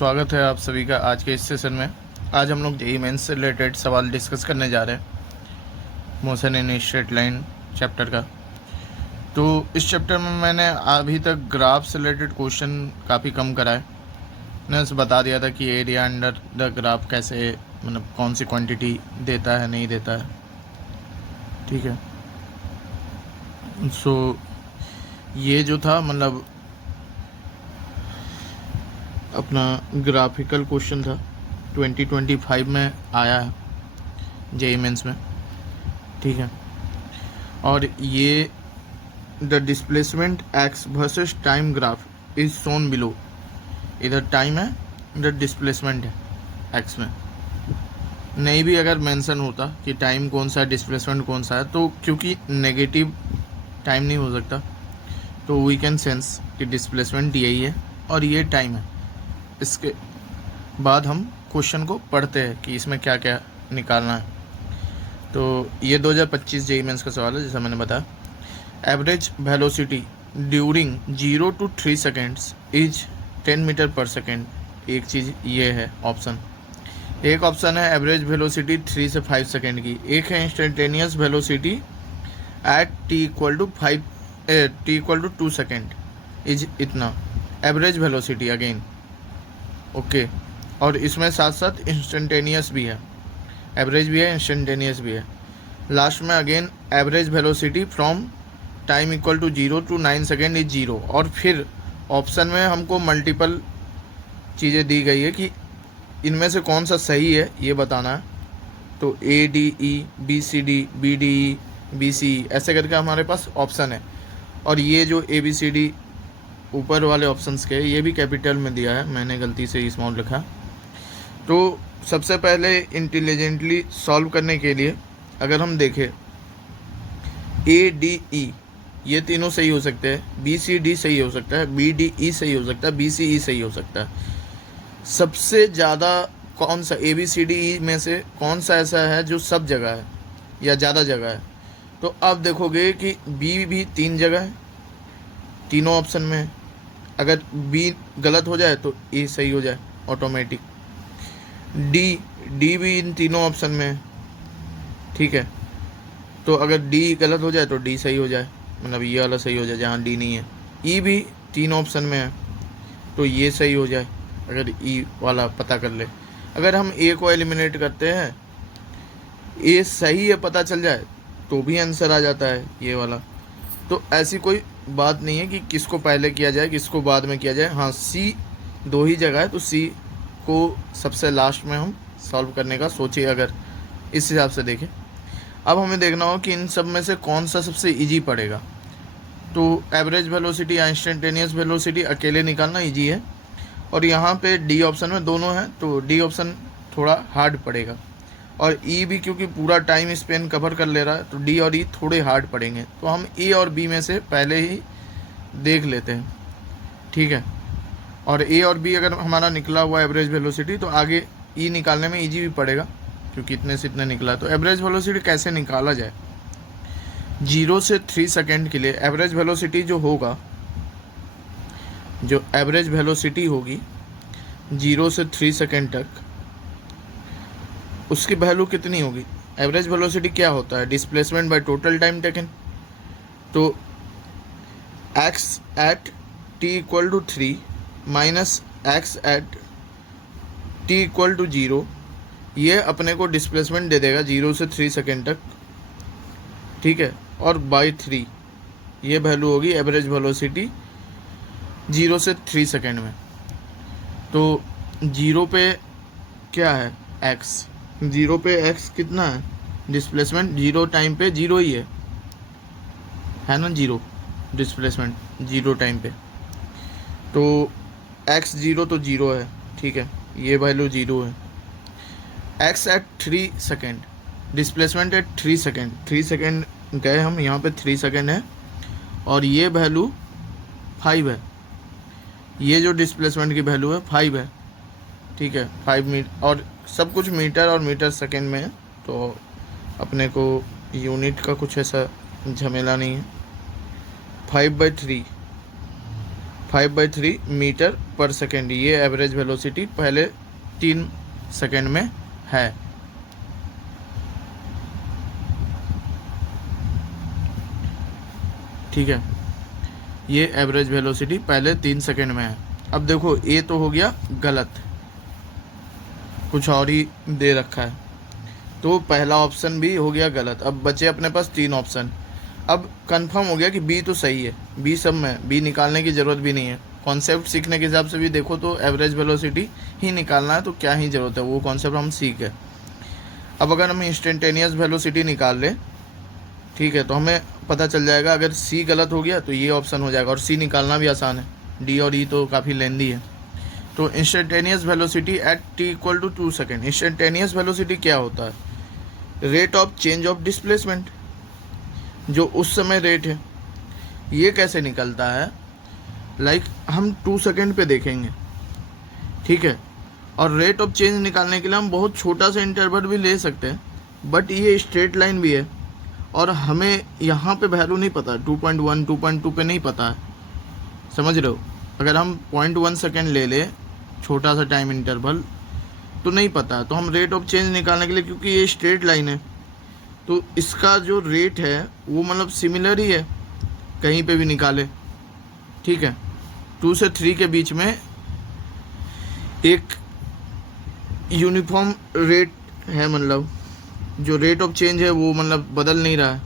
स्वागत है आप सभी का आज के इस सेशन में। आज हम लोग जेईई मेंस से रिलेटेड सवाल डिस्कस करने जा रहे हैं, motion in straight line chapter का। तो इस चैप्टर में मैंने अभी तक ग्राफ से रिलेटेड क्वेश्चन काफ़ी कम करा है। मैंने उसे बता दिया था कि एरिया अंडर द ग्राफ कैसे, मतलब कौन सी क्वांटिटी देता है नहीं देता है। ठीक है, सो ये जो था मतलब अपना ग्राफिकल क्वेश्चन था, 2025 में आया है जेईई मेंस में। ठीक है, और ये the displacement x versus time graph is shown below. इधर टाइम है, इधर डिस्प्लेसमेंट है एक्स में। नहीं भी अगर मेंशन होता कि टाइम कौन सा है डिस्प्लेसमेंट कौन सा है, तो क्योंकि नेगेटिव टाइम नहीं हो सकता, तो वी कैन सेंस कि डिस्प्लेसमेंट यही है और ये टाइम है। इसके बाद हम क्वेश्चन को पढ़ते हैं कि इसमें क्या क्या निकालना है। तो ये 2025 जेईई मेंस का सवाल है, जैसा मैंने बताया। Average velocity during 0 to 3 seconds is 10 meter per second. एक चीज़ ये है ऑप्शन। एक ऑप्शन है एवरेज वेलोसिटी 3 से 5 सेकेंड की। एक है instantaneous velocity at t equal to 2 second is इतना। एवरेज वेलोसिटी अगेन ओके और इसमें साथ साथ इंस्टेंटेनियस भी है, एवरेज भी है इंस्टेंटेनियस भी है। लास्ट में again average velocity from time equal to 0 to 9 second is 0। और फिर ऑप्शन में हमको मल्टीपल चीज़ें दी गई है कि इनमें से कौन सा सही है ये बताना है। तो A D E B C D B D E B C E ऐसे करके हमारे पास ऑप्शन है। और ये जो ए बी सी डी ऊपर वाले ऑप्शंस के ये भी कैपिटल में दिया है, मैंने गलती से स्मॉल लिखा। तो सबसे पहले इंटेलिजेंटली सॉल्व करने के लिए अगर हम देखें, ए डी ई ये तीनों सही हो सकते हैं, बी सी डी सही हो सकता है, बी डी ई सही हो सकता है, बी सी ई सही हो सकता है। सबसे ज़्यादा कौन सा A B C D E में से कौन सा ऐसा है जो सब जगह है या ज़्यादा जगह है? तो अब देखोगे कि बी भी 3 जगह है, तीनों ऑप्शन में है। अगर बी गलत हो जाए तो ए सही हो जाए ऑटोमेटिक। डी भी इन तीनों ऑप्शन में है, ठीक है। तो अगर डी गलत हो जाए तो डी सही हो जाए, मतलब ये वाला सही हो जाए जहाँ डी नहीं है। ई भी 3 ऑप्शन में है, तो ये सही हो जाए अगर ई वाला पता कर ले। अगर हम ए को एलिमिनेट करते हैं, ए सही है पता चल जाए तो भी आंसर आ जाता है ये वाला। तो ऐसी कोई बात नहीं है कि किसको पहले किया जाए किसको बाद में किया जाए। हाँ, सी 2 ही जगह है, तो सी को सबसे लास्ट में हम सॉल्व करने का सोचिए अगर इस हिसाब से देखें। अब हमें देखना हो कि इन सब में से कौन सा सबसे इजी पड़ेगा। तो एवरेज वेलोसिटी या इंस्टेंटेनियस वेलोसिटी अकेले निकालना इजी है, और यहाँ पे डी ऑप्शन में दोनों हैं, तो डी ऑप्शन थोड़ा हार्ड पड़ेगा। और ई भी क्योंकि पूरा टाइम स्पेन कवर कर ले रहा है, तो डी और ई थोड़े हार्ड पड़ेंगे। तो हम ए और बी में से पहले ही देख लेते हैं, ठीक है। और ए और बी अगर हमारा निकला हुआ एवरेज वेलोसिटी, तो आगे ई निकालने में इजी भी पड़ेगा क्योंकि इतने से इतने निकला। तो एवरेज वेलोसिटी कैसे निकाला जाए? 0 से 3 सेकेंड के लिए एवरेज वेलोसिटी जो होगा, जो एवरेज वेलोसिटी होगी 0 से 3 सेकेंड तक, उसकी वैल्यू कितनी होगी? एवरेज वेलोसिटी क्या होता है? Displacement by total time taken. तो x at T equal to 3 minus x at T equal to 0, ये अपने को डिस्प्लेसमेंट दे देगा 0 से 3 सेकेंड तक, ठीक है। और बाई 3 ये वैल्यू होगी एवरेज वेलोसिटी 0 से 3 सेकेंड में। तो 0 पे क्या है? एक्स। 0 पे एक्स कितना है? डिस्प्लेसमेंट 0 टाइम पे 0 ही है ना, 0 डिस्प्लेसमेंट 0 टाइम पे। तो एक्स 0 तो 0 है, ठीक है, ये वैल्यू 0 है। X at 3 second, displacement at 3 second, 3 second गए हम, यहाँ पे 3 सेकेंड है, और ये वैल्यू 5 है। ये जो डिस्प्लेसमेंट की वैल्यू है 5 है, ठीक है। 5 मीटर, और सब कुछ मीटर और मीटर सेकेंड में है, तो अपने को यूनिट का कुछ ऐसा झमेला नहीं है। 5/3 5/3 मीटर पर सेकेंड, ये एवरेज वेलोसिटी पहले 3 सेकेंड में है। ठीक है, ये एवरेज वेलोसिटी पहले 3 सेकेंड में है। अब देखो ये तो हो गया गलत, कुछ और ही दे रखा है, तो पहला ऑप्शन भी हो गया गलत। अब बचे अपने पास 3 ऑप्शन। अब कंफर्म हो गया कि बी तो सही है, बी सब में, बी निकालने की ज़रूरत भी नहीं है। कॉन्सेप्ट सीखने के हिसाब से भी देखो तो एवरेज वेलोसिटी ही निकालना है, तो क्या ही ज़रूरत है, वो कॉन्सेप्ट हम सीख गए। अब अगर हम इंस्टेंटेनियस वेलोसिटी निकाल लें, ठीक है, तो हमें पता चल जाएगा अगर सी गलत हो गया तो ये ऑप्शन हो जाएगा, और सी निकालना भी आसान है, डी और ई तो काफ़ी लेंदी है। तो instantaneous velocity at T equal to 2 second. Instantaneous velocity क्या होता है? Rate of change of displacement, जो उस समय रेट है। ये कैसे निकलता है? लाइक हम 2 सेकेंड पे देखेंगे, ठीक है, और रेट ऑफ चेंज निकालने के लिए हम बहुत छोटा सा इंटरवल भी ले सकते हैं, बट ये स्ट्रेट लाइन भी है और हमें यहाँ पे वैल्यू नहीं पता, 2.1 2.2 पे नहीं पता है, समझ रहे हो? अगर हम 0.1 सेकेंड ले ले छोटा सा टाइम इंटरवल तो नहीं पता, तो हम रेट ऑफ चेंज निकालने के लिए, क्योंकि ये स्ट्रेट लाइन है तो इसका जो रेट है वो मतलब सिमिलर ही है, कहीं पे भी निकाले, ठीक है। 2 से 3 के बीच में एक यूनिफॉर्म रेट है, मतलब जो रेट ऑफ चेंज है वो मतलब बदल नहीं रहा है।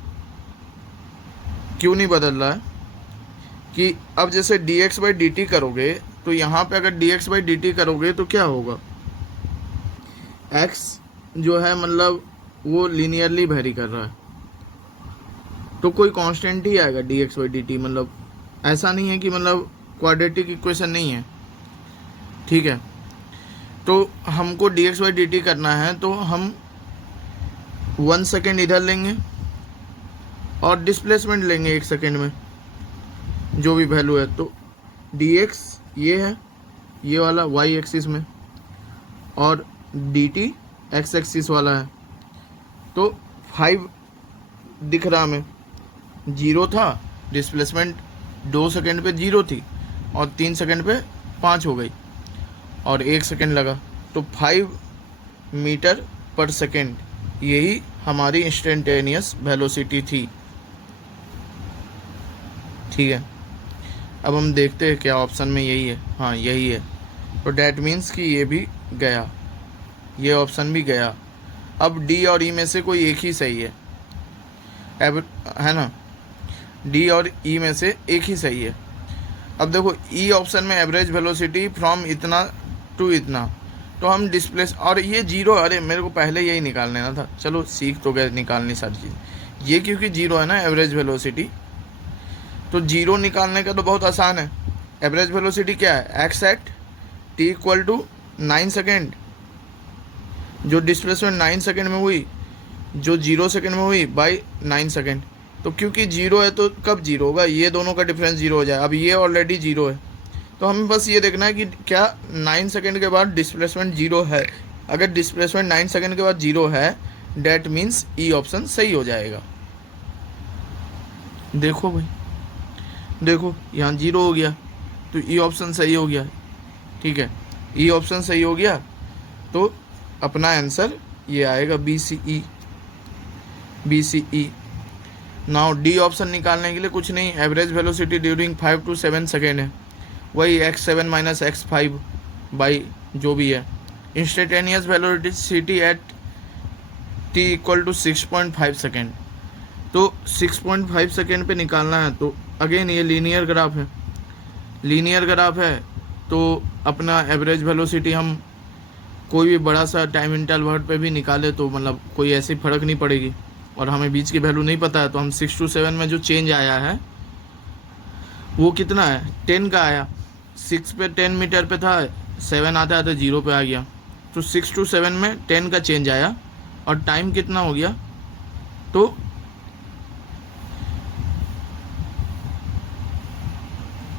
क्यों नहीं बदल रहा है? कि अब जैसे dx/dt करोगे तो यहाँ पे अगर dx/dt करोगे तो क्या होगा, x जो है मतलब वो लीनियरली वेरी कर रहा है, तो कोई कांस्टेंट ही आएगा dx/dt, मतलब ऐसा नहीं है कि मतलब क्वाड्रेटिक इक्वेशन नहीं है, ठीक है। तो हमको dx/dt करना है तो हम 1 सेकेंड इधर लेंगे और डिस्प्लेसमेंट लेंगे 1 सेकेंड में जो भी वैल्यू है, तो dx ये है, ये वाला y एक्सिस में, और dt x एक्सिस वाला है। तो 5 दिख रहा हमें, 0 था, डिस्प्लेसमेंट 2 सेकेंड पे 0 थी और 3 सेकेंड पे 5 हो गई और 1 सेकेंड लगा, तो 5 मीटर पर सेकेंड यही हमारी इंस्टेंटेनियस वेलोसिटी थी, ठीक है। अब हम देखते हैं क्या ऑप्शन में यही है, हाँ यही है, तो डैट मीन्स कि ये भी गया, ये ऑप्शन भी गया। अब डी और ई में से कोई एक ही सही है, है ना, डी और ई में से एक ही सही है। अब देखो ई ऑप्शन में एवरेज वेलोसिटी फ्रॉम इतना टू इतना, तो हम डिस्प्लेस, और ये 0, अरे मेरे को पहले यही निकाल लेना था, चलो सीख तो गए निकालनी सारी चीज़। ये क्योंकि 0 है ना एवरेज वेलोसिटी, तो 0 निकालने का तो बहुत आसान है। एवरेज वेलोसिटी क्या है? X at T equal to 9 second, जो डिस्प्लेसमेंट 9 सेकेंड में हुई, जो 0 सेकेंड में हुई बाई 9 सेकेंड। तो क्योंकि 0 है तो कब 0 होगा? ये दोनों का डिफरेंस 0 हो जाए। अब ये ऑलरेडी 0 है, तो हमें बस ये देखना है कि क्या 9 सेकेंड के बाद डिस्प्लेसमेंट 0 है। अगर डिस्प्लेसमेंट 9 सेकेंड के बाद 0 है, डैट मीन्स ई ऑप्शन सही हो जाएगा। देखो भाई, देखो यहाँ 0 हो गया तो ई ऑप्शन सही हो गया, ठीक है। ई ऑप्शन सही हो गया तो अपना आंसर ये आएगा BCE। नाउ डी ऑप्शन निकालने के लिए कुछ नहीं, average velocity during 5 to 7 second है, वही x7 - x5 बाई जो भी है। Instantaneous velocity at t equal to 6.5 second, तो 6.5 सेकेंड पे निकालना है। तो अगेन ये लीनियर ग्राफ है, लीनियर ग्राफ है, तो अपना एवरेज वेलोसिटी हम कोई भी बड़ा सा टाइम इंटरवल पे भी निकाले तो मतलब कोई ऐसी फ़र्क नहीं पड़ेगी, और हमें बीच की वैल्यू नहीं पता है, तो हम 6 to 7 में जो चेंज आया है वो कितना है? 10 का आया। 6 पे 10 मीटर पे था, 7 आता है तो 0 पे आ गया, तो 6 to 7 में 10 का चेंज आया, और टाइम कितना हो गया? तो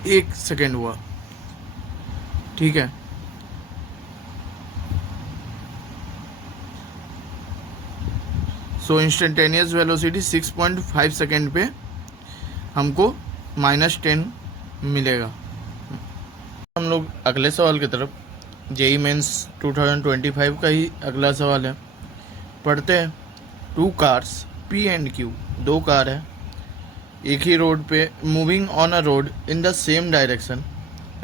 1 सेकेंड हुआ, ठीक है। सो इंस्टेंटेनियस वेलोसिटी 6.5 सेकेंड पे हमको -10 मिलेगा। लोग अगले सवाल की तरफ। जेई मेंस 2025 का ही अगला सवाल है, पढ़ते हैं। Two cars P and Q, दो कार है एक ही रोड पे, moving on a road in the same direction.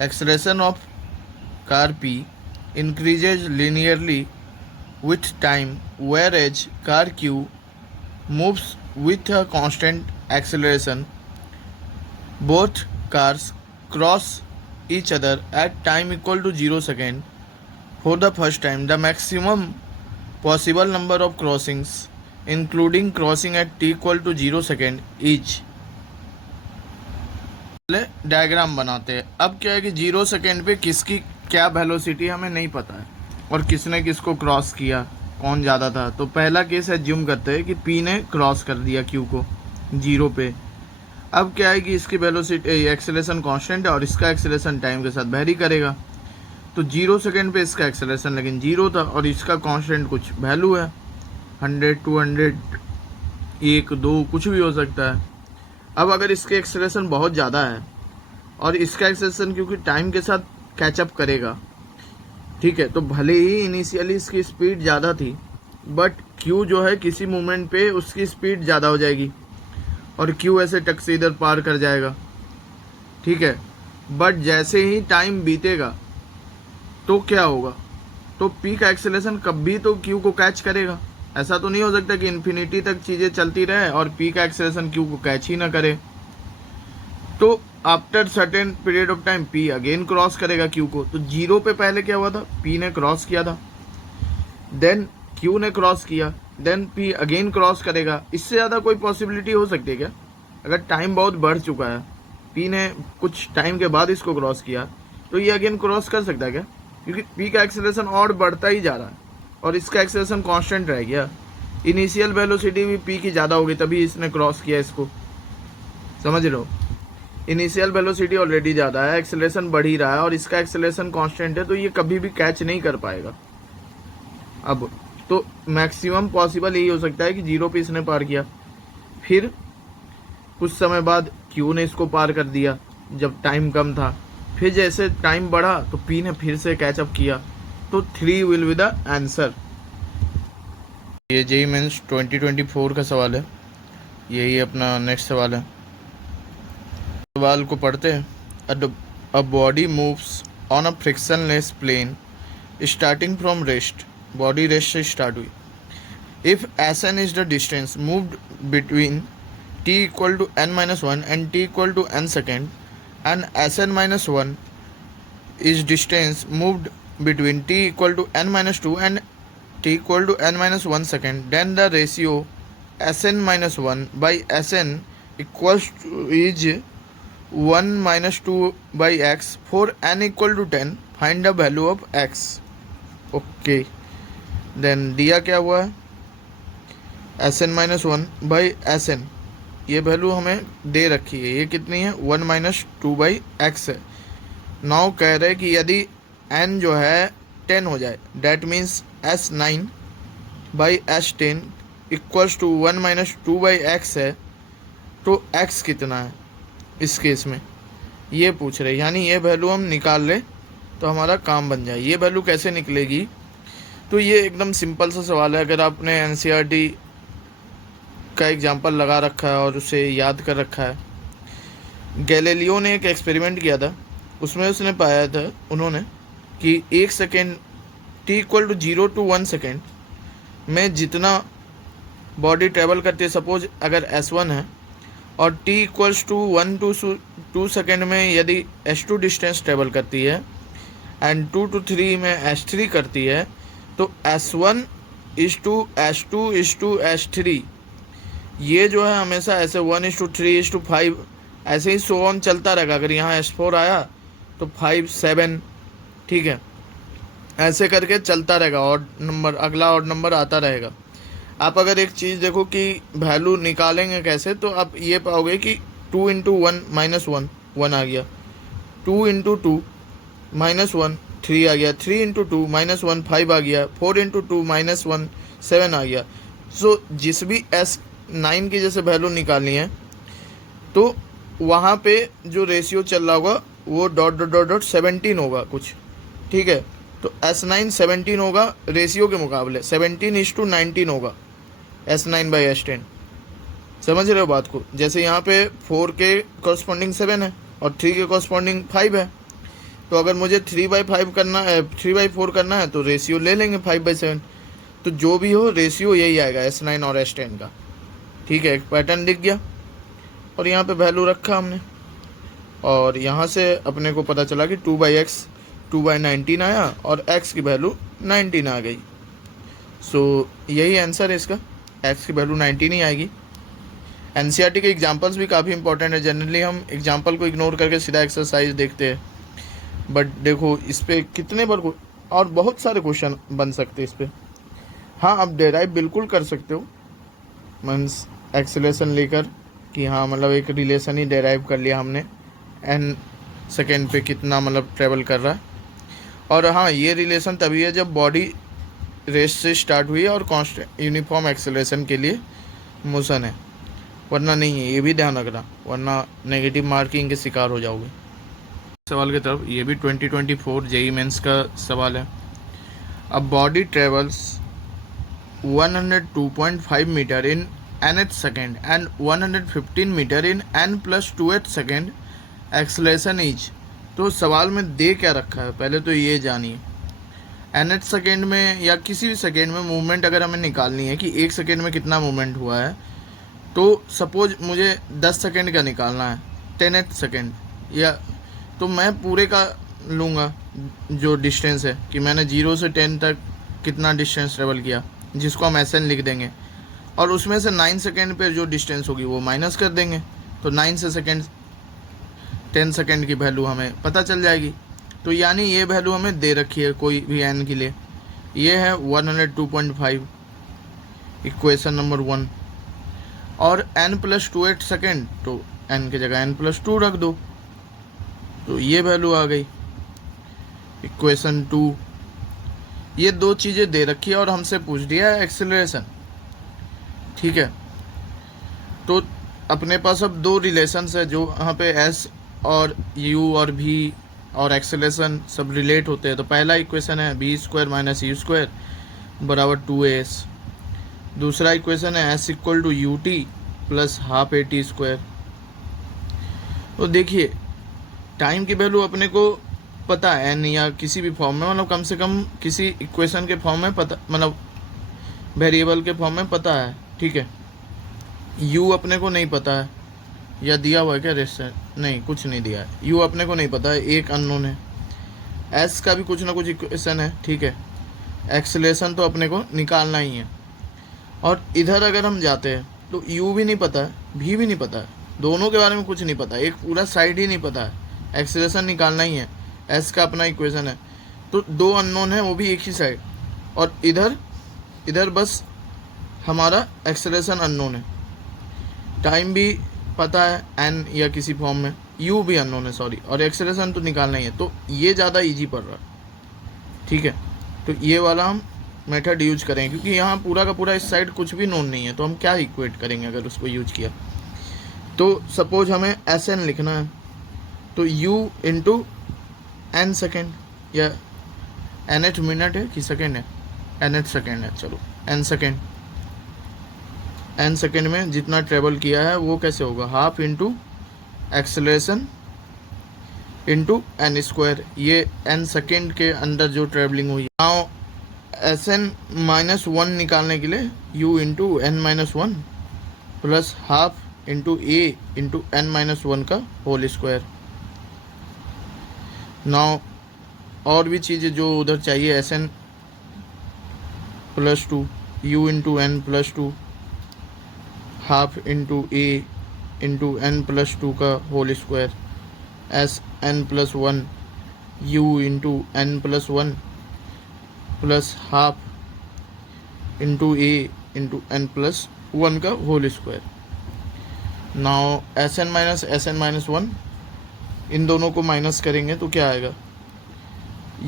Acceleration of car P increases linearly with time, whereas car Q moves with a constant acceleration. Both cars cross each other at time equal to 0 second for the first time. The maximum possible number of crossings, including crossing at t equal to 0 second each. पहले diagram बनाते हैं। अब क्या है कि 0 second पे किसकी क्या वेलोसिटी हमें नहीं पता है और किसने किसको क्रॉस किया, कौन ज़्यादा था। तो पहला केस एज्यूम करते हैं कि पी ने क्रॉस कर दिया क्यू को 0 पे। अब क्या है कि इसकी वेलोसिटी एक्सेलरेशन कांस्टेंट है और इसका एक्सेलरेशन टाइम के साथ वेरी करेगा। तो 0 सेकेंड पे इसका एक्सेलरेशन लेकिन 0 था और इसका कांस्टेंट कुछ वैल्यू है, 100, 200, 1, 2 कुछ भी हो सकता है। अब अगर इसके एक्सेलरेशन बहुत ज़्यादा है और इसका एक्सेलरेशन क्योंकि टाइम के साथ कैचअप करेगा, ठीक है, तो भले ही इनिशियली इसकी स्पीड ज़्यादा थी बट क्यू जो है किसी मोमेंट पे उसकी स्पीड ज़्यादा हो जाएगी और क्यू ऐसे टक से इधर पार कर जाएगा, ठीक है। बट जैसे ही टाइम बीतेगा तो क्या होगा, तो पी का एक्सेलरेशन कभी तो क्यू को कैच करेगा। ऐसा तो नहीं हो सकता कि इन्फिनिटी तक चीज़ें चलती रहे और पी का एक्सेलरेशन क्यू को कैच ही ना करे। तो after certain period of time P again cross करेगा क्यू को। तो 0 पे पहले क्या हुआ था, पी ने क्रॉस किया था, देन क्यू ने क्रॉस किया, देन पी अगेन क्रॉस करेगा। इससे ज़्यादा कोई पॉसिबिलिटी हो सकती है क्या? अगर टाइम बहुत बढ़ चुका है, पी ने कुछ टाइम के बाद इसको क्रॉस किया, तो ये अगेन क्रॉस कर सकता है क्या? क्योंकि पी का एक्सेलरेशन और बढ़ता ही जा रहा है और इसका एक्सेलरेशन कांस्टेंट रह गया। इनिशियल वेलोसिटी भी पी की ज़्यादा होगी तभी इसने क्रॉस किया इसको, समझ लो। इनिशियल वेलोसिटी ऑलरेडी ज़्यादा है, एक्सेलरेशन बढ़ ही रहा है और इसका एक्सेलरेशन कांस्टेंट है, तो ये कभी भी कैच नहीं कर पाएगा। अब तो मैक्सिमम पॉसिबल यही हो सकता है कि 0 पे इसने पार किया, फिर कुछ समय बाद क्यू ने इसको पार कर दिया जब टाइम कम था, फिर जैसे टाइम बढ़ा तो पी ने फिर से कैचअप किया। तो 3 विल बी द आंसर। ये जेई मेंस 2024 का सवाल है, यही अपना नेक्स्ट सवाल है। सवाल को पढ़ते हैं। A body moves on a frictionless plane starting from rest, body rest से स्टार्ट हुई। If S N is the distance moved between T equal to n-1 and T equal to n second and Sn-1 is distance moved between t equal to n-2 and t equal to n-1 second, then the ratio Sn-1 by Sn equals to is 1 minus 2 by x. For n equal to 10 find the value of x. Okay, then दिया क्या हुआ है, Sn-1 by Sn, ये value हमें दे रखी है, ये कितनी है, 1 minus 2 by x है। नाउ कह रहे कि यदि n जो है 10 हो जाए, that means S9 by S10 equals to 1 minus 2 by x है, तो x कितना है इस केस में, ये पूछ रहे। यानी ये वैल्यू हम निकाल लें तो हमारा काम बन जाए। ये वैल्यू कैसे निकलेगी, तो ये एकदम सिंपल सा सवाल है। अगर आपने NCERT का एग्जाम्पल लगा रखा है और उसे याद कर रखा है, गैलीलियो ने एक एक्सपेरिमेंट किया था, उसमें उसने पाया था उन्होंने कि 1 second t equal to 0 to 1 second में जितना बॉडी ट्रेवल करती है, सपोज अगर S1 है और t equals to 1 to 2 second में यदि S2 डिस्टेंस ट्रेवल करती है एंड 2 to 3 में S3 करती है, तो S1 is to S2 is to S3, ये जो है हमेशा ऐसे 1 is to 3 is to 5 ऐसे ही सो ऑन चलता रहेगा। अगर यहाँ S4 आया तो 5, 7, ठीक है, ऐसे करके चलता रहेगा, ऑड नंबर अगला ऑड नंबर आता रहेगा। आप अगर एक चीज़ देखो कि वैल्यू निकालेंगे कैसे, तो आप ये पाओगे कि 2 into 1 minus 1 1 आ गया, 2 into 2 minus 1 3 आ गया, 3 into 2 minus 1 5 आ गया, 4 into 2 minus 1 7 आ गया। सो जिस भी S9 की जैसे वैल्यू निकालनी है तो वहाँ पे जो रेशियो चल रहा होगा वो डॉट डॉट डॉट डॉट 17 होगा कुछ, ठीक है। तो S9 17 होगा रेशियो के मुकाबले, 17:19 होगा S9/S10। समझ रहे हो बात को? जैसे यहाँ पे 4 के कॉरस्पॉन्डिंग 7 है और 3 के कॉरस्पॉन्डिंग 5 है। तो अगर मुझे 3/5 करना है, 3/4 करना है, तो रेशियो ले लेंगे 5/7। तो जो भी हो रेशियो यही आएगा S9 और S10 का, ठीक है। एक पैटर्न दिख गया और यहाँ पे वैल्यू रखा हमने, और यहाँ से अपने को पता चला कि 2/x 2/19 आया और x की वैल्यू 19 आ गई। सो यही आंसर है इसका, x की वैल्यू 19 ही आएगी। एनसीईआरटी के एग्जांपल्स भी काफ़ी इंपॉर्टेंट है। जनरली हम एग्जांपल को इग्नोर करके सीधा एक्सरसाइज देखते हैं, बट देखो इस पर कितने बार और बहुत सारे क्वेश्चन बन सकते हैं इस पर। हाँ, आप डेराइव बिल्कुल कर सकते हो, मीन्स एक्सेलेरेशन लेकर कि हाँ मतलब एक रिलेशन ही डेराइव कर लिया हमने, n सेकेंड पे कितना मतलब ट्रेवल कर रहा है। और हाँ, ये रिलेशन तभी है जब बॉडी रेस्ट से स्टार्ट हुई है और कांस्टेंट यूनिफॉर्म एक्सेलरेशन के लिए मोशन है, वरना नहीं है। ये भी ध्यान रखना, वरना नेगेटिव मार्किंग के शिकार हो जाओगे। सवाल की तरफ, ये भी 2024 जेईई मेंस का सवाल है। अब body travels 102.5 meter in nth second and 115 meter in n+2th second acceleration each. तो सवाल में दे क्या रखा है पहले तो ये जानिए। nth सेकेंड में या किसी भी सेकेंड में मूवमेंट अगर हमें निकालनी है कि एक सेकेंड में कितना मूवमेंट हुआ है, तो सपोज मुझे 10 सेकेंड का निकालना है, 10th सेकेंड, या तो मैं पूरे का लूँगा जो डिस्टेंस है कि मैंने 0 से 10 तक कितना डिस्टेंस ट्रेवल किया, जिसको हम SN लिख देंगे, और उसमें से 9 सेकेंड पे जो डिस्टेंस होगी वो माइनस कर देंगे। तो 9 से सेकेंड 10 सेकेंड की वैल्यू हमें पता चल जाएगी। तो यानी ये वैल्यू हमें दे रखी है कोई भी n के लिए, ये है 102.5, इक्वेशन नंबर 1। और n+2 सेकेंड, तो n की जगह n+2 रख दो, तो ये वैल्यू आ गई इक्वेशन 2। ये दो चीज़ें दे रखी है और हमसे पूछ दिया है एक्सेलरेशन, ठीक है। तो अपने पास अब दो रिलेशंस है जो यहाँ पे s और u और v और एक्सेलरेशन सब रिलेट होते हैं। तो पहला इक्वेशन है v² - u² बराबर 2as। दूसरा इक्वेशन है s = ut + ½ at²। तो देखिए टाइम की वैल्यू अपने को पता है n या किसी भी फॉर्म में, मतलब कम से कम किसी इक्वेशन के फॉर्म में पता, मतलब वेरिएबल के फॉर्म में पता है, ठीक है। u अपने को नहीं पता है, या दिया हुआ है क्या रेस्टर? नहीं, कुछ नहीं दिया है। u अपने को नहीं पता है, एक अननोन है। s का भी कुछ ना कुछ इक्वेशन है, ठीक है। एक्सेलरेशन तो अपने को निकालना ही है। और इधर अगर हम जाते हैं तो u भी नहीं पता है, v भी नहीं पता है, दोनों के बारे में कुछ नहीं पता है, एक पूरा साइड ही नहीं पता है। एक्सेलरेशन निकालना ही है, s का अपना इक्वेशन है, तो दो अननोन है, वो भी एक ही साइड। और इधर बस हमारा एक्सेलरेशन अननोन है। टाइम भी पता है n या किसी फॉर्म में, u भी अननोन है सॉरी, और एक्सेलरेशन तो निकालना ही है। तो ये ज़्यादा इजी पड़ रहा है, ठीक है। तो ये वाला हम मेथड यूज करेंगे, क्योंकि यहाँ पूरा का पूरा इस साइड कुछ भी नोन नहीं है, तो हम क्या इक्वेट करेंगे अगर उसको यूज किया। तो सपोज हमें SN लिखना है, तो u × n सेकेंड, या nth मिनट है कि सेकेंड है, nth सेकेंड है, चलो n सेकेंड। n सेकेंड में जितना ट्रेवल किया है वो कैसे होगा, ½ × एक्सेलरेशन × n²। ये n सेकेंड के अंदर जो ट्रेवलिंग हुई। नाउ SN -1 निकालने के लिए u × n-1 + ½ × a × n-1 का होल स्क्वायर। नाउ और भी चीज़ें जो उधर चाहिए, SN +2 u × n+2 ½ × a × n+2 का whole square, SN+1 u × n+1 + ½ × a × n+1 का whole square. Now SN - SN-1, इन दोनों को माइनस करेंगे तो क्या आएगा,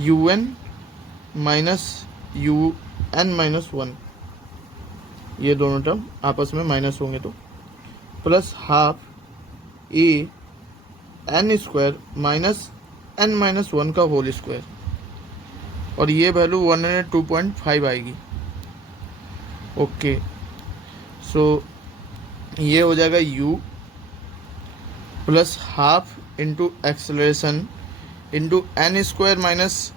UN - UN-1, ये दोनों टर्म आपस में माइनस होंगे तो, + ½ a N square minus N minus one का होल स्क्वायर, और ये वैल्यू 102.5 आएगी। ओके, सो ये हो जाएगा u plus half into acceleration into N square minus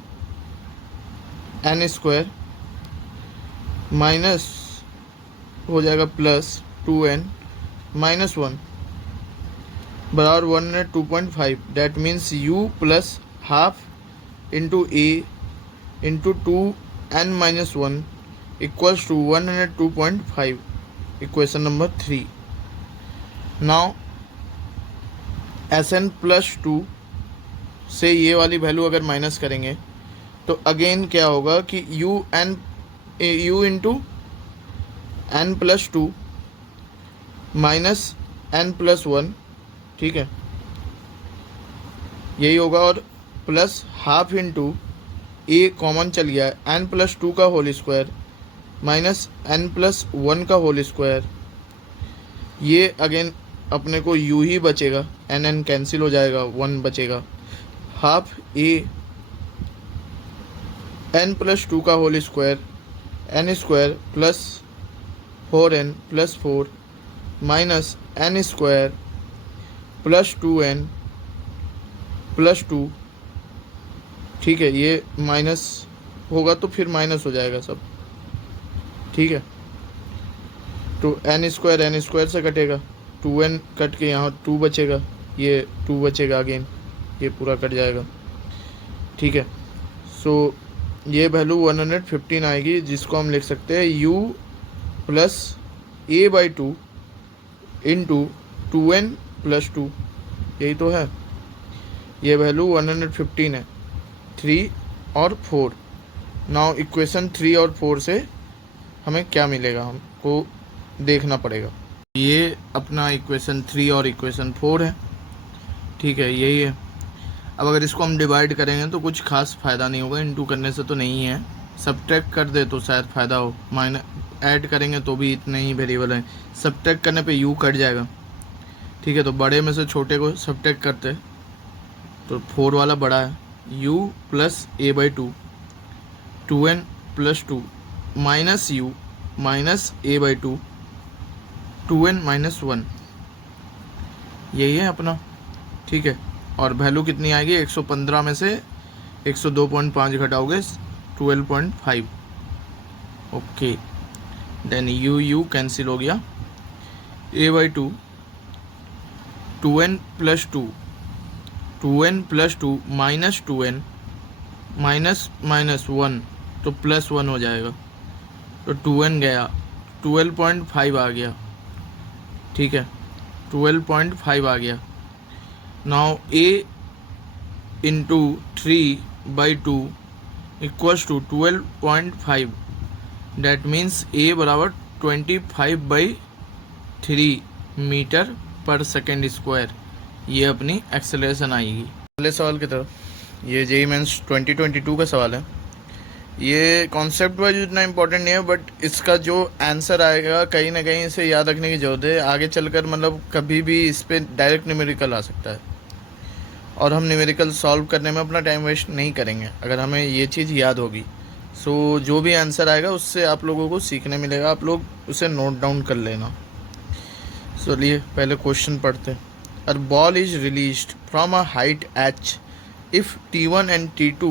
N square minus हो जाएगा प्लस 2n माइनस वन बराबर 102.5। That means u plus half into A into 2n minus one equals to 102.5, equation number 3। Now Sn plus 2 से ये वाली value अगर minus करेंगे तो again क्या होगा कि u into N plus 2 minus N plus 1, ठीक है, यही होगा, और plus half into A common चल गया, एन प्लस 2 का whole square minus N plus 1 का होल स्क्वायर। ये अगेन अपने को यू ही बचेगा, एन एन कैंसिल हो जाएगा, 1 बचेगा, हाफ ए एन प्लस 2 का whole square N square plus 4n plus 4 minus N square plus 2n plus 2, ठीक है, ये माइनस होगा तो फिर माइनस हो जाएगा सब, ठीक है। तो एन स्क्वायर से कटेगा, 2n कट के यहाँ 2 बचेगा, ये 2 बचेगा, अगेन ये पूरा कट जाएगा, ठीक है। सो ये वैल्यू 115 आएगी, जिसको हम लिख सकते हैं u plus a by 2 into 2n plus 2, यही तो है, ये वैल्यू 115 है, 3 और 4। नाउ इक्वेशन 3 और 4 से हमें क्या मिलेगा, हमको देखना पड़ेगा। ये अपना इक्वेशन 3 और इक्वेशन 4 है, ठीक है, यही है। अब अगर इसको हम डिवाइड करेंगे तो कुछ खास फ़ायदा नहीं होगा, इनटू करने से तो नहीं है, सब्ट्रैक्ट कर दे तो शायद फ़ायदा हो, ऐड करेंगे तो भी इतने ही वेरिएबल हैं, सब्ट्रैक्ट करने पे u कट जाएगा, ठीक है। तो बड़े में से छोटे को सब्ट्रैक्ट करते हैं तो 4 वाला बड़ा है, u plus A by 2 2n plus 2 minus u minus A by 2 2n minus 1, यही है अपना, ठीक है। और वैल्यू कितनी आएगी, 115 में से 102.5 घटाओगे 12.5, ओके, देन यू कैंसिल हो गया, a by 2 2n plus 2 2n plus 2 minus 2n minus minus 1 तो प्लस 1 हो जाएगा, तो 2n गया, 12.5 आ गया, ठीक है, 12.5 आ गया। Now a into 3 by 2 equals to 12.5, that means a बराबर 25 by 3 meter per second square, ये अपनी एक्सेलरेशन आएगी। अगले सवाल की तरफ, ये जेईई मेंस 2022 का सवाल है। ये कॉन्सेप्ट वाइज इतना इम्पोर्टेंट नहीं है, बट इसका जो आंसर आएगा कहीं ना कहीं इसे याद रखने की ज़रूरत है, आगे चलकर मतलब कभी भी इस पर डायरेक्ट न्यूमेरिकल आ सकता है, और हम न्यूमेरिकल सॉल्व करने में अपना टाइम वेस्ट नहीं करेंगे अगर हमें ये चीज़ याद होगी। सो जो भी आंसर आएगा उससे आप लोगों को सीखने मिलेगा, आप लोग उसे नोट डाउन कर लेना। चलिए पहले क्वेश्चन पढ़ते हैं। A ball is released from a height h if t1 and t2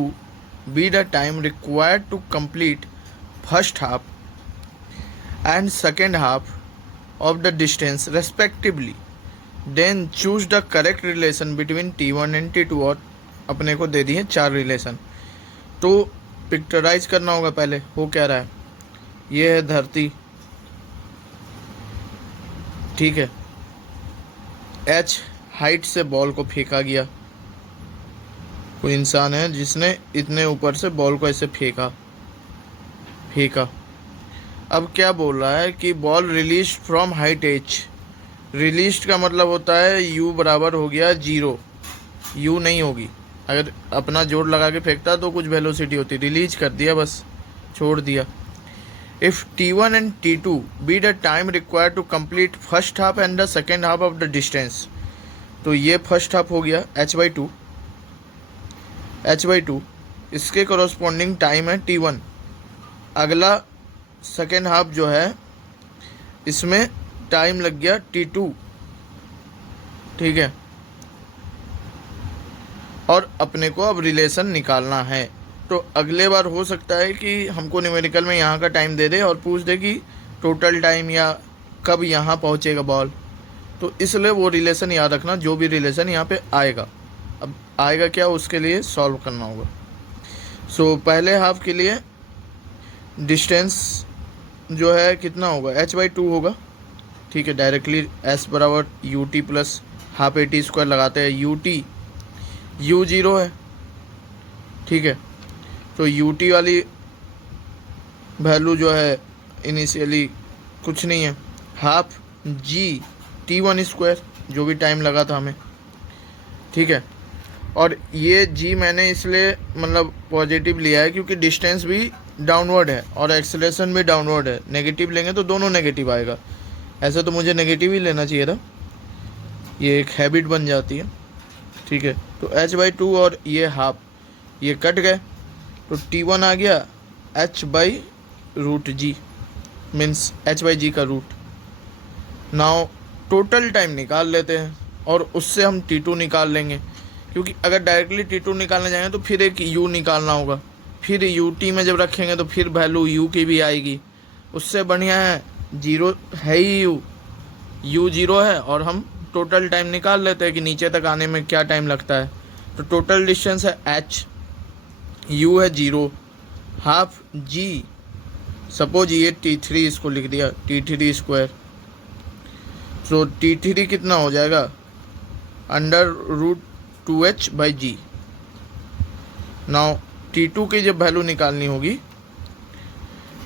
be the time required to complete first half and second half of the distance respectively, then choose the correct relation between t1 and t2। और अपने को दे दिए 4 relation, तो picturise करना होगा पहले। हो क्या रहा है, ये है धरती, ठीक है, h हाइट से बॉल को फेंका गया, कोई इंसान है जिसने इतने ऊपर से बॉल को ऐसे फेंका। अब क्या बोल रहा है कि ball release from height h, release का मतलब होता है u बराबर हो गया 0, u नहीं होगी, अगर अपना जोड़ लगा के फेंकता तो कुछ वेलोसिटी होती, रिलीज कर दिया बस, छोड़ दिया। If t1 and t2 be the time required to complete first half and the second half of the distance, तो ये फर्स्ट हाफ हो गया h/2, h/2 इसके कॉरस्पॉन्डिंग टाइम है t1। अगला सेकेंड हाफ जो है इसमें टाइम लग गया t2, ठीक है। और अपने को अब रिलेशन निकालना है। तो अगले बार हो सकता है कि हमको न्यूमेरिकल में यहाँ का टाइम दे दे और पूछ दे कि टोटल टाइम या कब यहाँ पहुँचेगा बॉल। तो इसलिए वो रिलेशन याद रखना, जो भी रिलेशन यहाँ पे आएगा। अब आएगा क्या, उसके लिए सॉल्व करना होगा। सो पहले हाफ के लिए डिस्टेंस जो है कितना होगा, h/2 होगा, ठीक है। डायरेक्टली s बराबर ut प्लस हाफ at² लगाते हैं। ut u0 है, ठीक है। तो ut वाली वैल्यू जो है इनिशियली कुछ नहीं है, हाफ g t1² जो भी टाइम लगा था हमें, ठीक है। और ये g मैंने इसलिए मतलब पॉजिटिव लिया है क्योंकि डिस्टेंस भी डाउनवर्ड है और एक्सेलरेशन भी डाउनवर्ड है। नेगेटिव लेंगे तो दोनों नेगेटिव आएगा। ऐसे तो मुझे नेगेटिव ही लेना चाहिए था, ये एक हैबिट बन जाती है, ठीक है। तो h/2 और ये हाफ ये कट गए, तो t1 आ गया h/√g मीन्स h/g का रूट। नाउ टोटल टाइम निकाल लेते हैं और उससे हम t2 निकाल लेंगे, क्योंकि अगर डायरेक्टली t2 निकालने जाएंगे तो फिर एक u निकालना होगा, फिर ut में जब रखेंगे तो फिर वैल्यू u की भी आएगी। उससे बढ़िया है जीरो है ही u 0 है और हम टोटल टाइम निकाल लेते हैं कि नीचे तक आने में क्या टाइम लगता है। तो टोटल डिस्टेंस है h, u है 0, हाफ g, सपोज ये t3 इसको लिख दिया t3²। सो t3 कितना हो जाएगा, √2h/g। नाउ t2 की जब वैल्यू निकालनी होगी,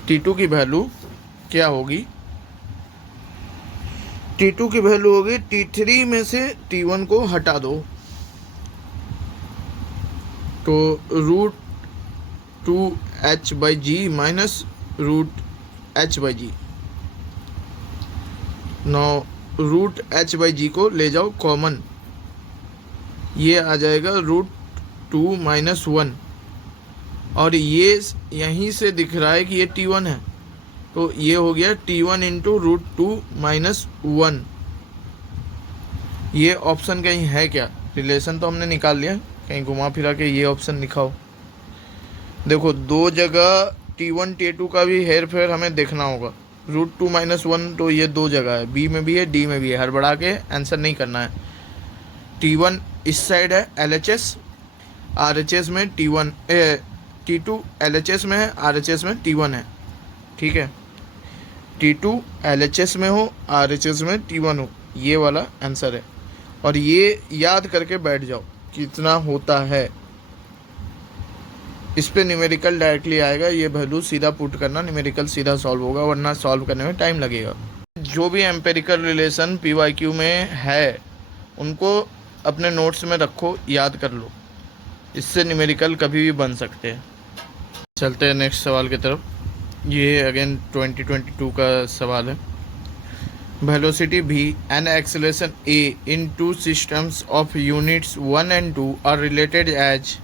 t2 की वैल्यू क्या होगी, t2 की वैल्यू होगी t3 में से t1 को हटा दो, तो √2h/g minus √h/g। Now √h/g को ले जाओ कॉमन, ये आ जाएगा √2 - 1, और ये यहीं से दिख रहा है कि ये t1 है, तो ये हो गया t1 इंटू √2 - 1। ये ऑप्शन कहीं है क्या, रिलेशन तो हमने निकाल लिया, कहीं घुमा फिरा के ये ऑप्शन दिखाओ। देखो दो जगह t1 t2 का भी हेर फेर हमें देखना होगा। √2 - 1 तो ये दो जगह है, बी में भी है डी में भी है, हड़बड़ा के आंसर नहीं करना है। t1 इस साइड है LHS, RHS में t1 t2 LHS में है, RHS में t1 है, ठीक है। t2 LHS में हो, RHS में t1 हो, ये वाला आंसर है। और ये याद करके बैठ जाओ कितना होता है, इस पे न्यूमेरिकल डायरेक्टली आएगा। ये वैल्यू सीधा पुट करना, न्यूमेरिकल सीधा सॉल्व होगा, वरना सॉल्व करने में टाइम लगेगा। जो भी एम्पेरिकल रिलेशन PYQ में है उनको अपने नोट्स में रखो, याद कर लो, इससे न्यूमेरिकल कभी भी बन सकते हैं। चलते हैं नेक्स्ट सवाल की तरफ। ये अगेन 2022 का सवाल है। Velocity v and acceleration a in two systems of units 1 and 2 are related as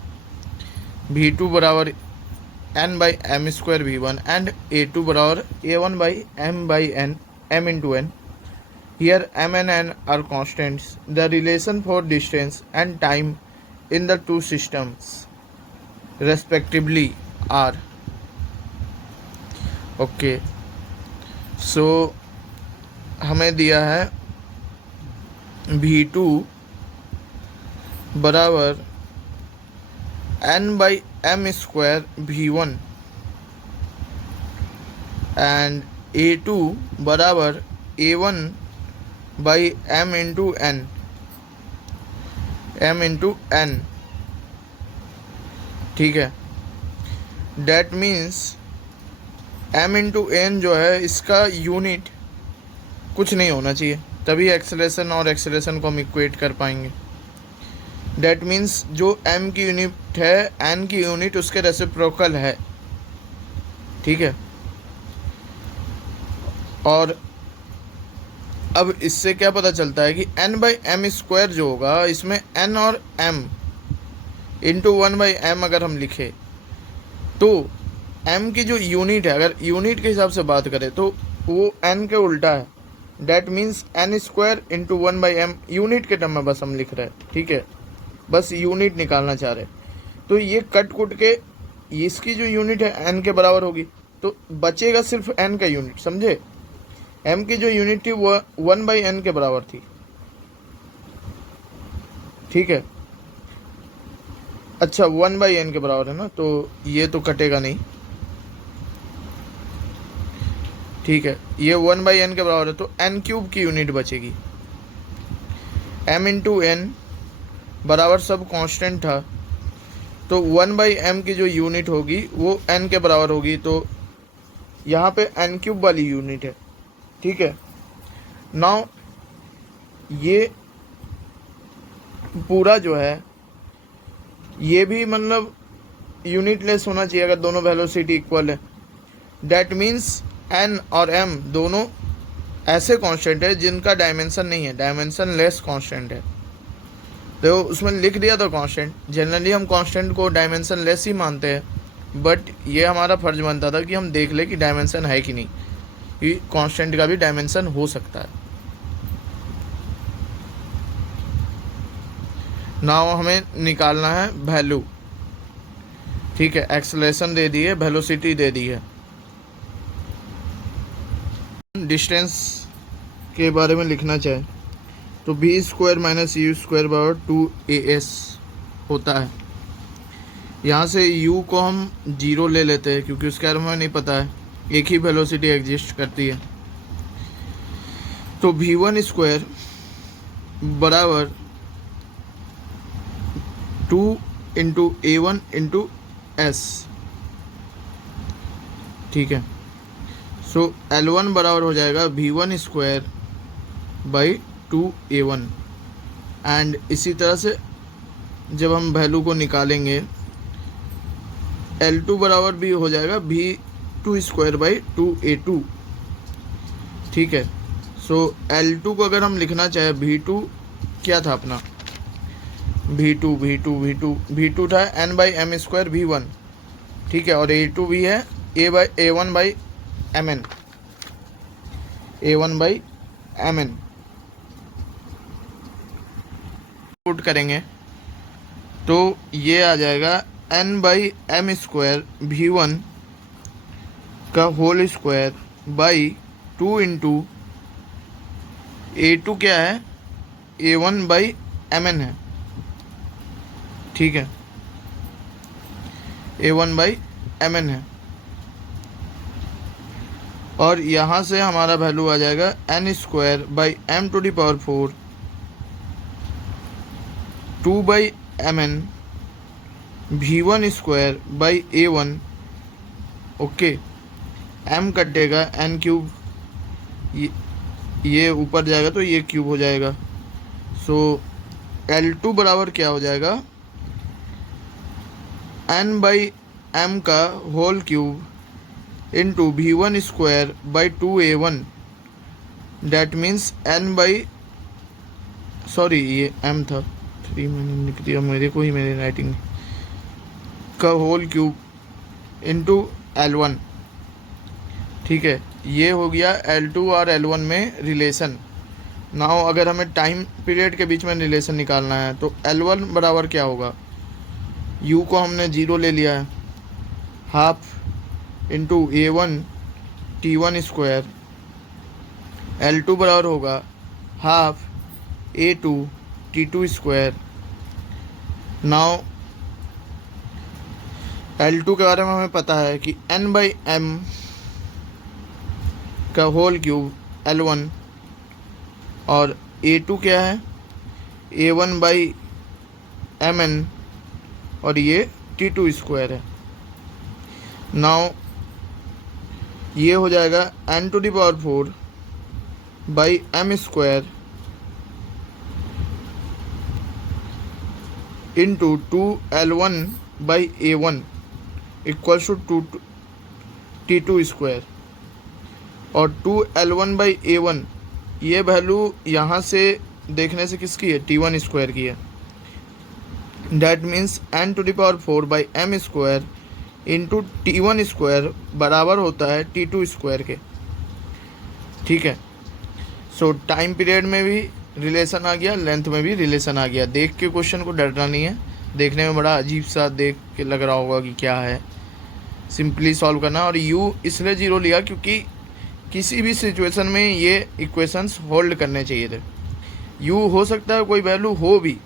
v2 बराबर n/m² v1 and a2 बराबर a1/m/n m into n. Here m and n are constants. The relation for distance and time in the two systems respectively are. Okay, so हमें दिया है v2 बराबर n/m² v1 and a2 बराबर a1/m into n m into n, ठीक है। That means m into n जो है इसका यूनिट कुछ नहीं होना चाहिए, तभी एक्सेलरेशन और एक्सेलरेशन को हम इक्वेट कर पाएंगे। डेट मीन्स जो m की यूनिट है n की यूनिट उसके रेसिप्रोकल है, ठीक है। और अब इससे क्या पता चलता है कि n बाई एम स्क्वायर जो होगा, इसमें n और m इंटू 1/m अगर हम लिखे तो m की जो यूनिट है, अगर यूनिट के हिसाब से बात करें तो वो n के उल्टा है। That means n square into 1/m unit के टर्म में बस हम लिख रहे हैं, ठीक है, बस यूनिट निकालना चाह रहे हैं। तो ये कट कुट के इसकी जो यूनिट है n के बराबर होगी, तो बचेगा सिर्फ n का यूनिट, समझे। m की जो यूनिट थी वो 1/n के बराबर थी, ठीक है। अच्छा 1/n के बराबर है ना, तो ये तो कटेगा नहीं, ठीक है। ये 1/n के बराबर है तो n क्यूब की यूनिट बचेगी। m इंटू एन बराबर सब कांस्टेंट था, तो 1/m की जो यूनिट होगी वो n के बराबर होगी, तो यहाँ पे n क्यूब वाली यूनिट है, ठीक है। नाउ ये पूरा जो है ये भी मतलब यूनिट लेस होना चाहिए अगर दोनों वेलोसिटी इक्वल है। डैट मीन्स n और m दोनों ऐसे कांस्टेंट है जिनका डायमेंशन नहीं है, डायमेंशन लेस कांस्टेंट है। तो उसमें लिख दिया था कांस्टेंट। जनरली हम कांस्टेंट को डायमेंशन लेस ही मानते हैं, बट ये हमारा फर्ज बनता था कि हम देख ले कि डायमेंशन है कि नहीं, कि कांस्टेंट का भी डायमेंशन हो सकता है। नाउ हमें निकालना है वैल्यू, ठीक है। एक्सेलरेशन दे दी है, वेलोसिटी दे दी है। डिस्टेंस के बारे में लिखना चाहे तो B square minus U square बराबर 2as होता है। यहाँ से u को हम 0 ले लेते हैं क्योंकि उसके बारे में हमें नहीं पता है, एक ही वेलोसिटी एग्जिस्ट करती है। तो v1 स्क्वायर बराबर 2 इंटू a1 इंटू s, ठीक है। सो L1 बराबर हो जाएगा v1 square by 2a1। And इसी तरह से जब हम वैल्यू को निकालेंगे L2 बराबर भी हो जाएगा v2 स्क्वायर बाई 2a2, ठीक है। सो L2 को अगर हम लिखना चाहे, v2 क्या था अपना, v2 था n by M square v1, ठीक है। और a2 भी है a1 by mn, a1 by mn put करेंगे तो ये आ जाएगा n by M square v1 का whole square by 2 into a2 क्या है, a1 बाई mn है, ठीक है, a1 बाई mn है। और यहाँ से हमारा वैल्यू आ जाएगा n square by m to the power 4 2 by mn v1 square by a1, okay. m कटेगा n क्यूब, ये ऊपर जाएगा तो ये क्यूब हो जाएगा। सो L2 बराबर क्या हो जाएगा, n बाई m का whole cube into v1 square by 2a1। That means n by, sorry ये m था, 3 मैंने लिख दिया मेरे को ही, मेरे राइटिंग का होल क्यूब इंटू L1, ठीक है। ये हो गया L2 और L1 में रिलेशन। नाउ अगर हमें टाइम पीरियड के बीच में रिलेशन निकालना है तो L1 बराबर क्या होगा, u को हमने 0 ले लिया है, half into a1 t1 square, L2 बराबर होगा half a2 t2 square. Now L2 के बारे में हमें पता है कि n बाई m का होल क्यूब L1, और a2 क्या है, a1 बाई mn, और ये t2 स्क्वायर है। नाउ ये हो जाएगा n to the power 4 by m square into 2L1 by a1 equals to t2 square, और 2L1 बाई a1 ये वैल्यू यहाँ से देखने से किसकी है, T1 स्क्वायर की है। That means n⁴/m² into T1 square बराबर होता है T2 स्क्वायर के। ठीक है, सो टाइम पीरियड में भी रिलेशन आ गया, लेंथ में भी रिलेशन आ गया। देख के क्वेश्चन को डरना नहीं है, देखने में बड़ा अजीब सा देख के लग रहा होगा कि क्या है, सिंपली सॉल्व करना। और u इसलिए 0 लिया क्योंकि किसी भी सिचुएशन में ये इक्वेशंस होल्ड करने चाहिए थे। u हो सकता है कोई वैल्यू हो भी,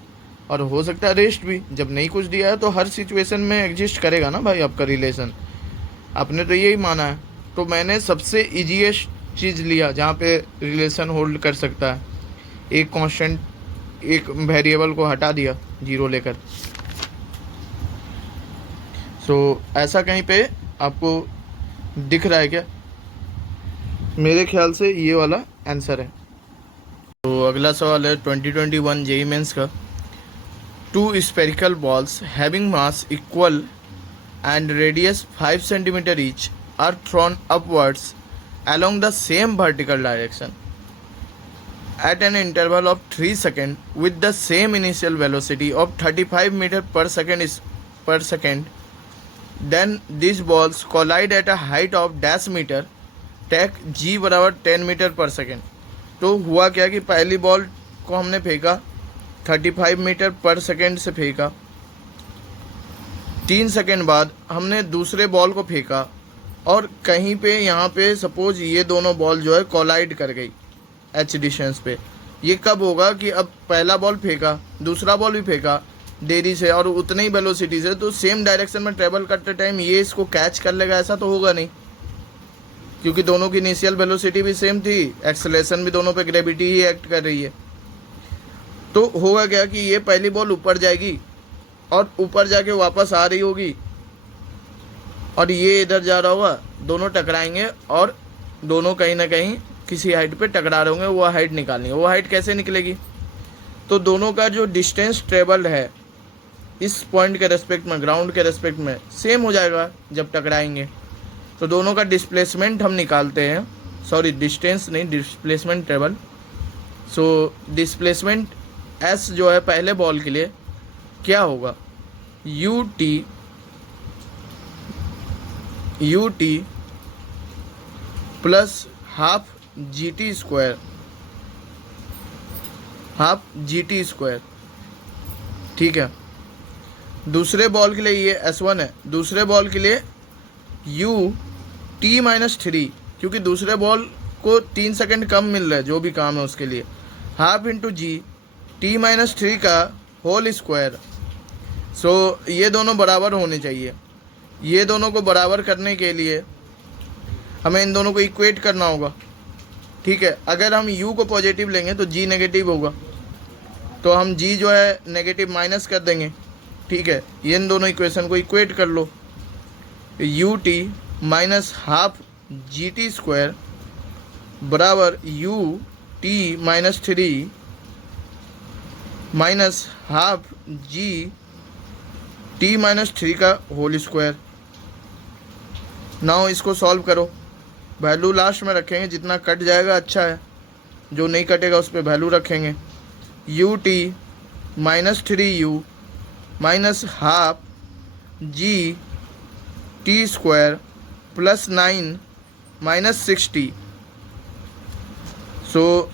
और हो सकता है रेस्ट भी। जब नहीं कुछ दिया है तो हर सिचुएशन में एग्जिस्ट करेगा ना भाई आपका रिलेशन, आपने तो यही माना है। तो मैंने सबसे ईजीएस्ट चीज़ लिया जहाँ पे रिलेशन होल्ड कर सकता है। एक कांस्टेंट, एक वेरिएबल को हटा दिया 0 लेकर। सो ऐसा कहीं पे आपको दिख रहा है क्या? मेरे ख्याल से ये वाला आंसर है। तो अगला सवाल है 2021 जेईई मेंस का। 2 spherical balls having mass equal and radius 5 centimeter each are thrown upwards along the same vertical direction at an interval of 3 seconds with the same initial velocity of 35 meter per second. Then these balls collide at a height of dash meter, take g बराबर 10 meter per second. तो हुआ क्या कि पहली ball को हमने फेंका 35 metre per second से फेंका, 3 सेकेंड बाद हमने दूसरे बॉल को फेंका और कहीं पे यहाँ पे सपोज ये दोनों बॉल जो है कोलाइड कर गई h डिस्टेंस पे। ये कब होगा कि अब पहला बॉल फेंका, दूसरा बॉल भी फेंका देरी से और उतनी ही वेलोसिटी से, तो सेम डायरेक्शन में ट्रेवल करते टाइम ये इसको कैच कर लेगा, ऐसा तो होगा नहीं, क्योंकि दोनों की इनिशियल वेलोसिटी भी सेम थी, एक्सेलरेशन भी दोनों पे ग्रेविटी ही एक्ट कर रही है। तो होगा क्या कि ये पहली बॉल ऊपर जाएगी और ऊपर जाके वापस आ रही होगी और ये इधर जा रहा होगा, दोनों टकराएंगे और दोनों कहीं ना कहीं किसी हाइट पे टकरा रहे होंगे। वो हाइट निकालनी है। वो हाइट कैसे निकलेगी? तो दोनों का जो डिस्टेंस ट्रेवल्ड है इस पॉइंट के रेस्पेक्ट में, ग्राउंड के रेस्पेक्ट में सेम हो जाएगा जब टकराएंगे। तो दोनों का डिस्प्लेसमेंट हम निकालते हैं, सॉरी डिस्टेंस नहीं, displacement travel. So displacement s जो है पहले बॉल के लिए क्या होगा, ut plus half gt square. ठीक है, दूसरे बॉल के लिए ये s1 है, दूसरे बॉल के लिए ut-3, क्योंकि दूसरे बॉल को 3 सेकंड कम मिल रहा है जो भी काम है उसके लिए, हाफ इंटू जी t-3 का होल स्क्वायर। सो ये दोनों बराबर होने चाहिए। ये दोनों को बराबर करने के लिए हमें इन दोनों को इक्वेट करना होगा। ठीक है, अगर हम u को पॉजिटिव लेंगे तो g नेगेटिव होगा, तो हम g जो है नेगेटिव माइनस कर देंगे। ठीक है, ये इन दोनों इक्वेशन को इक्वेट कर लो, ut माइनस हाफ gt² बराबर ut-3 माइनस हाफ gt-3 का होल स्क्वायर। नाउ इसको सॉल्व करो, वैल्यू लास्ट में रखेंगे, जितना कट जाएगा अच्छा है, जो नहीं कटेगा उस पर वैल्यू रखेंगे। ut-3u minus half gt² plus 9 minus 60। सो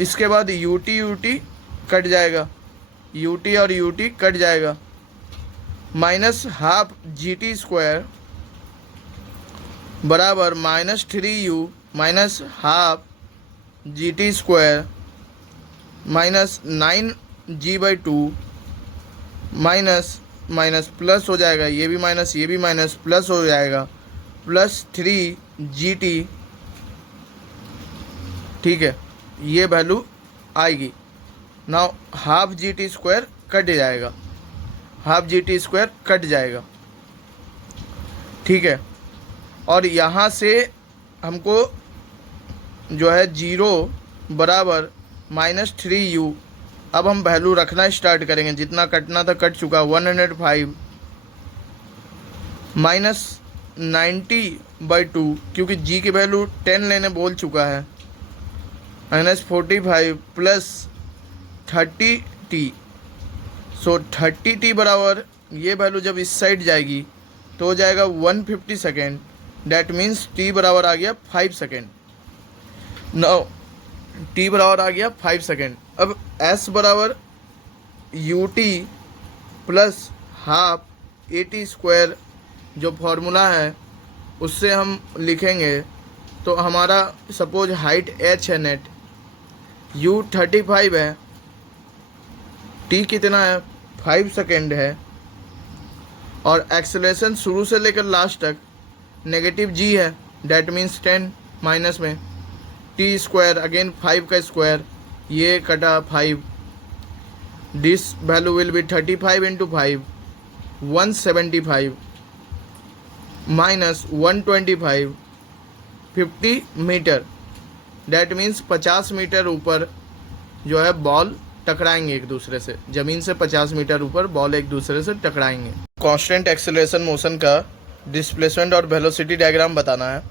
इसके बाद ut कट जाएगा, ut और ut कट जाएगा, माइनस हाफ gt² बराबर -3u minus half gt² minus 9g/2 minus minus plus हो जाएगा, ये भी माइनस प्लस हो जाएगा, प्लस 3gt। ठीक है, ये वैल्यू आएगी। नाउ हाफ gt² कट जाएगा, हाफ gt² कट जाएगा। ठीक है, और यहाँ से हमको जो है 0 बराबर -3u, अब हम वैल्यू रखना स्टार्ट करेंगे, जितना कटना था कट चुका, 105 माइनस 90/2, क्योंकि g की वैल्यू 10 लेने बोल चुका है, -45 प्लस 30t। सो 30t बराबर ये वैल्यू जब इस साइड जाएगी तो हो जाएगा 150 सेकेंड। डैट मीन्स t बराबर आ गया 5 सेकेंड। नाउ t बराबर आ गया 5 सेकेंड। अब s बराबर ut प्लस हाफ AT² जो फॉर्मूला है उससे हम लिखेंगे। तो हमारा सपोज हाइट h है नेट, u 35 है, t कितना है 5 सेकेंड है, और एक्सेलरेशन शुरू से लेकर लास्ट तक नेगेटिव g है। डैट मीन्स 10 माइनस में t² अगेन 5 का स्क्वायर, ये कटा 5। This value will be 35 into 5 175 minus 125 50 meter. That means 50 meter ऊपर जो है बॉल टकराएंगे एक दूसरे से, ज़मीन से 50 मीटर ऊपर बॉल एक दूसरे से टकराएंगे। कांस्टेंट एक्सेलरेशन मोशन का डिस्प्लेसमेंट और वेलोसिटी डायग्राम बताना है।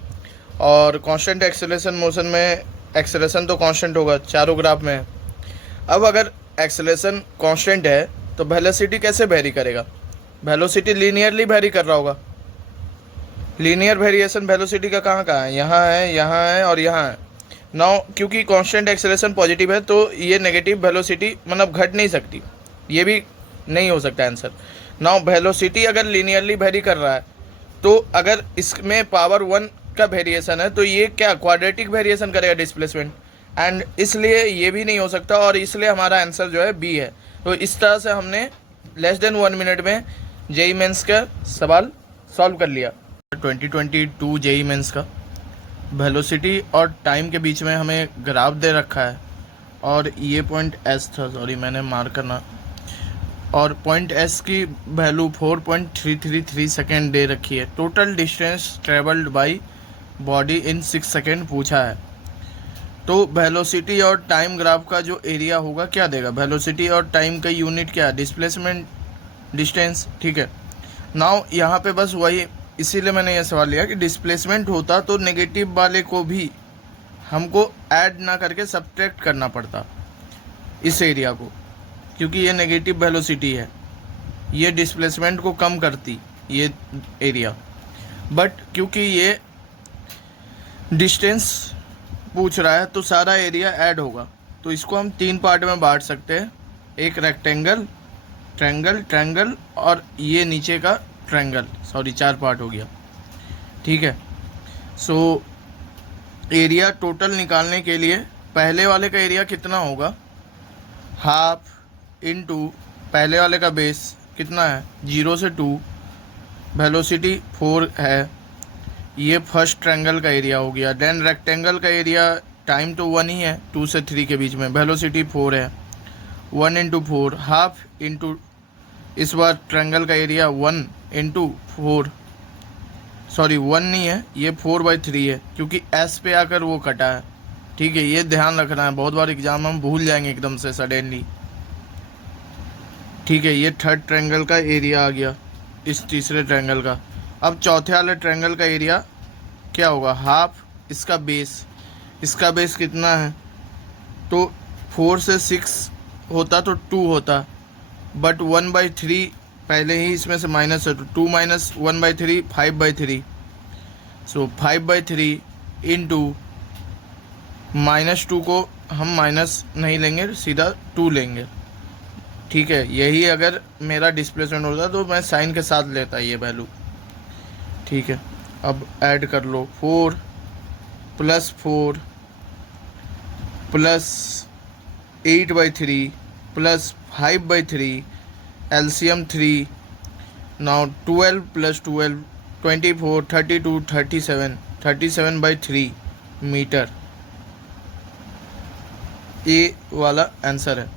और कांस्टेंट एक्सेलरेशन मोशन में एक्सेलरेशन तो कांस्टेंट होगा, चारों ग्राफ में है। अब अगर एक्सेलरेशन कांस्टेंट है तो वेलोसिटी कैसे वेरी करेगा? वेलोसिटी लीनियरली वेरी कर रहा होगा। लीनियर वेरिएशन वेलोसिटी का कहाँ है? यहाँ है, यहाँ है और यहाँ है। नाउ क्योंकि कांस्टेंट एक्सेलरेशन पॉजिटिव है तो ये नेगेटिव वेलोसिटी मतलब घट नहीं सकती, ये भी नहीं हो सकता आंसर। नाउ वेलोसिटी अगर लीनियरली वेरी कर रहा है तो अगर इसमें पावर 1 का वेरिएशन है तो ये क्या क्वाड्रेटिक वेरिएशन करेगा डिस्प्लेसमेंट, एंड इसलिए ये भी नहीं हो सकता, और इसलिए हमारा आंसर जो है बी है। तो इस तरह से हमने लेस देन 1 मिनट में जेईई मेंस का सवाल सॉल्व कर लिया। 2022 जेईई मेंस का वेलोसिटी और टाइम के बीच में हमें ग्राफ दे रखा है, और ये पॉइंट एस था, सॉरी मैंने मार्क करना, और पॉइंट एस की वैल्यू 4.333 सेकेंड दे रखी है। Total distance travelled by body in 6 second पूछा है। तो वेलोसिटी और टाइम ग्राफ का जो एरिया होगा क्या देगा? वेलोसिटी और टाइम का यूनिट क्या है? डिस्प्लेसमेंट डिस्टेंस, ठीक है। नाउ यहाँ पे बस वही, इसीलिए मैंने ये सवाल लिया कि डिस्प्लेसमेंट होता तो नेगेटिव वाले को भी हमको ऐड ना करके सब्ट्रैक्ट करना पड़ता इस एरिया को, क्योंकि ये नेगेटिव वेलोसिटी है, ये डिस्प्लेसमेंट को कम करती ये एरिया। बट क्योंकि ये डिस्टेंस पूछ रहा है तो सारा एरिया ऐड होगा। तो इसको हम 3 पार्ट में बांट सकते हैं, एक रेक्टेंगल, ट्रायंगल, ट्रायंगल और ये नीचे का ट्रायंगल, सॉरी 4 पार्ट हो गया, ठीक है। सो एरिया टोटल निकालने के लिए पहले वाले का एरिया कितना होगा? हाफ इनटू पहले वाले का बेस कितना है 0 से 2, वेलोसिटी 4 है, ये फर्स्ट ट्रायंगल का एरिया हो गया। देन रेक्टेंगल का एरिया टाइम तो 1 ही है, 2 से 3 के बीच में, वेलोसिटी 4 है, 1 इंटू 4 हाफ इंटू इस बार ट्रायंगल का एरिया 1 इंटू 4, सॉरी 1 नहीं है, ये 4/3 है क्योंकि एस पे आकर वो कटा है, ठीक है। ये ध्यान रखना है, बहुत बार एग्जाम हम भूल जाएंगे एकदम से सडनली, ठीक है। ये थर्ड ट्रायंगल का एरिया आ गया इस तीसरे ट्रायंगल का। अब चौथे वाले ट्रायंगल का एरिया क्या होगा? हाफ इसका बेस कितना है? तो 4 से 6 होता तो 2 होता, बट 1/3 पहले ही इसमें से माइनस है, तो 2 माइनस 1/3 5/3, सो 5/3 इंटू -2 को हम माइनस नहीं लेंगे, सीधा 2 लेंगे, ठीक है। यही अगर मेरा डिस्प्लेसमेंट होता तो मैं साइन के साथ लेता ये वैल्यू, ठीक है। अब ऐड कर लो, 4 + 4 plus 8/3 plus 5/3, LCM 3, now 12 + 12 24 32 37 37/3 metre, ये वाला आंसर है।